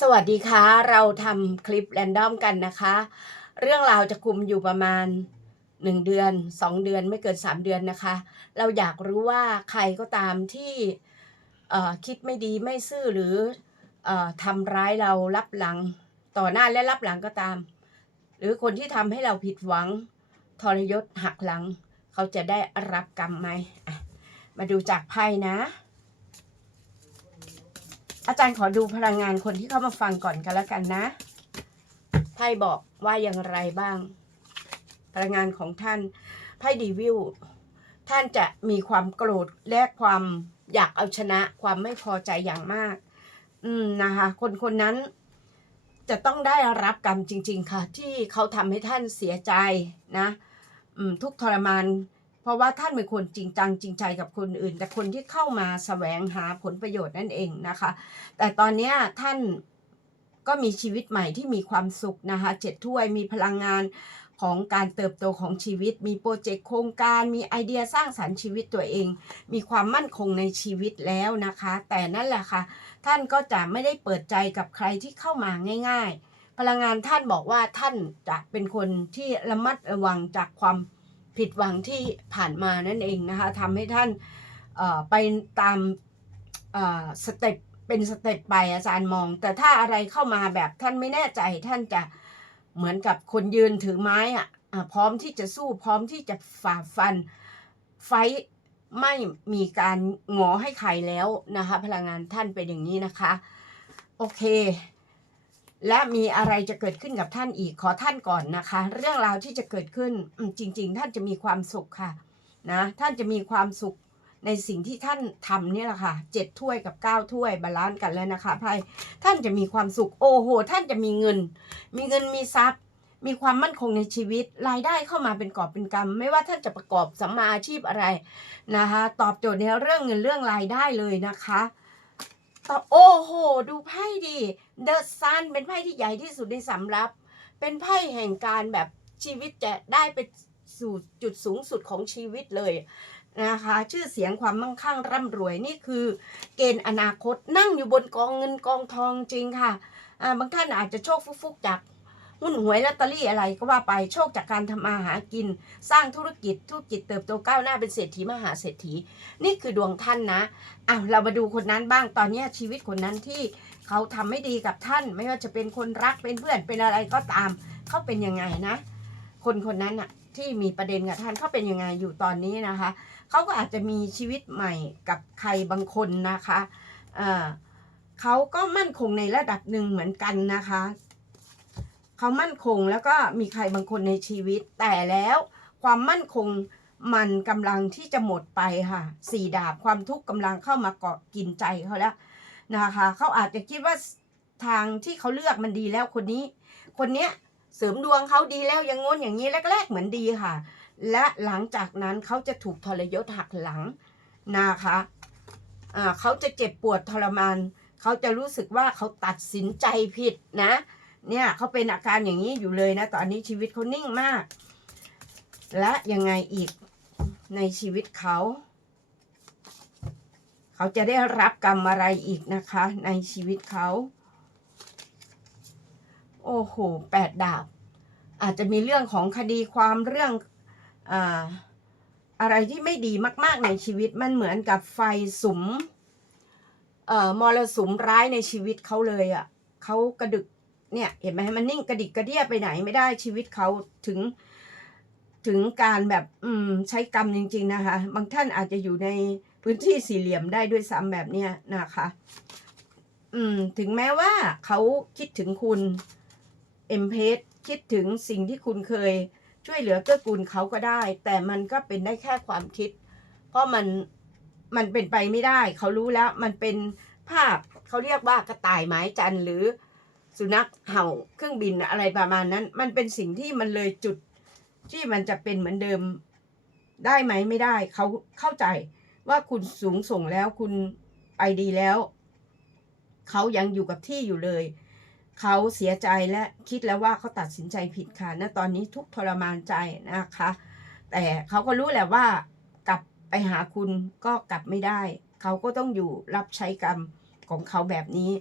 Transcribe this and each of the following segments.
สวัสดีค่ะ เราทำคลิปแรนดอมกันนะคะ เรื่องราวจะคุมอยู่ประมาณ 1 เดือน 2 เดือนไม่เกิน 3 เดือนนะคะ เราอยากรู้ว่าใครก็ตามที่คิดไม่ดีไม่ซื่อหรืออทำร้ายเรารับหลัง ต่อหน้าและรับหลังก็ตาม หรือคนที่ทำให้เราผิดหวังทรยศหักหลัง เขาจะได้รับกรรมไหม มาดูจากไพ่นะ อาจารย์ขอดูพลังงานคนที่เข้ามาฟังก่อนกันแล้วกันนะไพ่บอกว่าอย่างไรบ้าง พลังงานของท่านไพ่ดีวิวท่านจะมีความโกรธและความอยากเอาชนะความไม่พอใจอย่างมาก อืมนะคะ คนคนนั้นจะต้องได้รับกรรมจริง ๆ ค่ะ ที่เขาทำให้ท่านเสียใจนะอืมทุกทรมาน เพราะว่าท่านเป็นคนจริงจังจริงใจกับคนอื่น แต่คนที่เข้ามาแสวงหาผลประโยชน์นั่นเองนะคะ แต่ตอนนี้ท่านก็มีชีวิตใหม่ที่มีความสุขนะคะเจ็ดถ้วยมีพลังงานของการเติบโตของชีวิต มีโปรเจกต์โครงการ มีไอเดียสร้างสรรค์ชีวิตตัวเอง มีความมั่นคงในชีวิตแล้วนะคะ แต่นั่นแหละค่ะ ท่านก็จะไม่ได้เปิดใจกับใครที่เข้ามาง่าย ๆ พลังงานท่านบอกว่าท่านจะเป็นคนที่ระมัดระวังจากความ ผิดหวังที่ผ่านมานั่นเองนะคะทำให้ท่านไปตามสเต็ปเป็นสเต็ปไปอาจารย์มอง แต่ถ้าอะไรเข้ามาแบบท่านไม่แน่ใจท่านจะเหมือนกับคนยืนถือไม้อะอะพร้อมที่จะสู้พร้อมที่จะฝ่าฟันไฟไม่มีการงอให้ใครแล้วนะคะ พลังงานท่านเป็นอย่างนี้นะคะ โอเค และมีอะไรจะเกิดขึ้นกับท่านอีกขอท่านก่อนนะคะ เรื่องราวที่จะเกิดขึ้นจริง ๆ ท่านจะมีความสุขค่ะนะท่านจะมีความสุขในสิ่งที่ท่านทำนี่แหละค่ะเจ็ดถ้วยกับเก้าถ้วยบาลานซ์กันแล้วนะคะไพ่ท่านจะมีความสุขโอ้โห ท่านจะมีเงิน มีเงินมีทรัพย์ มีความมั่นคงในชีวิต รายได้เข้ามาเป็นกอบเป็นกำไม่ว่าท่านจะประกอบสัมมาอาชีพอะไรนะคะตอบโจทย์ในเรื่องเงินเรื่องรายได้เลยนะคะ ตอบโอ้โห ดูไพ่ดิเดอะซันเป็นไพ่ที่ใหญ่ที่สุดในสำรับ เป็นไพ่แห่งการแบบชีวิตจะได้ไปสู่จุดสูงสุดของชีวิตเลยนะคะ ชื่อเสียงความมั่งคั่งร่ำรวยนี่คือ เกณฑ์อนาคตนั่งอยู่บนกองเงินกองทองจริงค่ะะบางท่านอาจจะโชคฟุกๆจาก หุ้นหวยลอตเตอรี่อะไรก็ว่าไปโชคจากการทำมาหากิน สร้างธุรกิจธุรกิจเติบโตก้าวหน้าเป็นเศรษฐีมหาเศรษฐี นี่คือดวงท่านนะอ้าวเรามาดูคนนั้นบ้างตอนนี้ชีวิตคนนั้นที่เขาทำไม่ดีกับท่าน ไม่ว่าจะเป็นคนรักเป็นเพื่อนเป็นอะไรก็ตามเขาเป็นยังไงนะ คนคนนั้นอะที่มีประเด็นกับท่านเขาเป็นยังไงอยู่ตอนนี้นะคะเขาก็อาจจะมีชีวิตใหม่กับใครบางคนนะคะเออเขาก็มั่นคงในระดับหนึ่งเหมือนกันนะคะ เขามั่นคงแล้วก็มีใครบางคนในชีวิต แต่แล้วความมั่นคงมันกำลังที่จะหมดไปค่ะสี่ดาบความทุกข์กำลังเข้ามาเกาะกินใจเขาแล้วนะคะเขาอาจจะคิดว่าทางที่เขาเลือกมันดีแล้วคนนี้ คนเนี้ยเสริมดวงเขาดีแล้วย่างงนอย่างนี้แรกๆเหมือนดีค่ะ และหลังจากนั้นเขาจะถูกทรยศหักหลังนะคะเขาจะเจ็บปวดทรมาน เขาจะรู้สึกว่าเขาตัดสินใจผิดนะ เนี่ยเขาเป็นอาการอย่างนี้อยู่เลยนะ ตอนนี้ชีวิตเขานิ่งมาก และยังไงอีกในชีวิตเขา เขาจะได้รับกรรมอะไรอีกนะคะ ในชีวิตเขา โอ้โหแปดดาบ อาจจะมีเรื่องของคดีความเรื่องอาอะไรที่ไม่ดีมากๆในชีวิตมันเหมือนกับไฟสุมเอ่อมรสุมร้ายในชีวิตเขาเลยอะ่ะเขากระดึก เนี่ยเห็นไหมมันนิ่งกระดิกกระเดียไปไหนไม่ได้ชีวิตเขาถึงถึงการแบบอืมใช้กรรมจริง ๆนะคะ บางท่านอาจจะอยู่ในพื้นที่สี่เหลี่ยมได้ด้วยซ้ำแบบเนี้ยนะคะ อืมถึงแม้ว่าเขาคิดถึงคุณเอ็มเพสคิดถึงสิ่งที่คุณเคยช่วยเหลือเกื้อกูลเขาก็ได้ แต่มันก็เป็นได้แค่ความคิด เพราะมันมันเป็นไปไม่ได้ เขารู้แล้วมันเป็นภาพเขาเรียกว่ากระต่ายไม้จันทร์หรือ สุนัขเห่าเครื่องบินอะไรประมาณนั้น มันเป็นสิ่งที่มันเลยจุดที่มันจะเป็นเหมือนเดิมได้ไหมไม่ได้เขาเข้าใจว่าคุณสูงส่งแล้วคุณไปดีแล้ว เขายังอยู่กับที่อยู่เลย เขาเสียใจและคิดแล้วว่าเขาตัดสินใจผิดค่ะณตอนนี้ทุกทรมานใจนะคะ แต่เขาก็รู้แหละว่ากลับไปหาคุณก็กลับไม่ได้ เขาก็ต้องอยู่รับใช้กรรมของเขาแบบนี้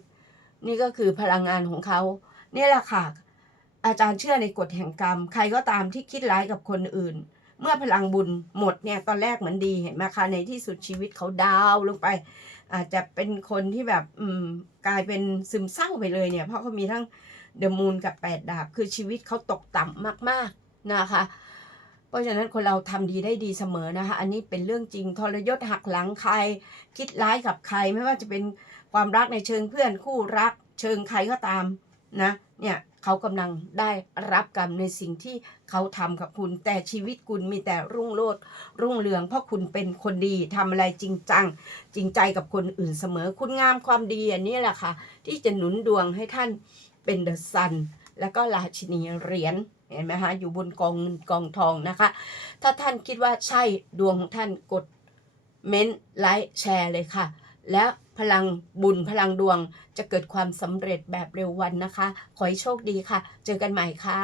นี่ก็คือพลังงานของเขานี่แหละค่ะ อาจารย์เชื่อในกฎแห่งกรรม ใครก็ตามที่คิดร้ายกับคนอื่น เมื่อพลังบุญหมดเนี่ยตอนแรกเหมือนดีเห็นไหมคะในที่สุดชีวิตเขาดาวลงไป อาจจะเป็นคนที่แบบอืมกลายเป็นซึมเศร้าไปเลยเนี่ยเพราะเขามีทั้งเดอะมูนกับแปดดาบ คือชีวิตเขาตกต่ำมากๆนะคะ เพราะฉะนั้นคนเราทำดีได้ดีเสมอนะคะ อันนี้เป็นเรื่องจริงทรยศหักหลังใคร คิดร้ายกับใครไม่ว่าจะเป็นความรักในเชิงเพื่อนคู่รัก เชิงใครก็ตามนะเนี่ยเขากำลังได้รับกรรมในสิ่งที่เขาทำกับคุณ แต่ชีวิตคุณมีแต่รุ่งโรจน์รุ่งเรือง เพราะคุณเป็นคนดีทำอะไรจริงจัง จริงใจกับคนอื่นเสมอ คุณงามความดีอันนี้แหละค่ะ ที่จะหนุนดวงให้ท่านเป็นเดอะซัน แล้วก็ราชินีเหรียญ เห็นไหมคะอยู่บนกองเงินกองทองนะคะ ถ้าท่านคิดว่าใช่ดวงของท่านกดเม้นต์ไลค์แชร์เลยค่ะ และพลังบุญพลังดวงจะเกิดความสำเร็จแบบเร็ววันนะคะ ขอให้โชคดีค่ะ เจอกันใหม่ค่ะ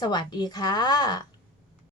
สวัสดีค่ะ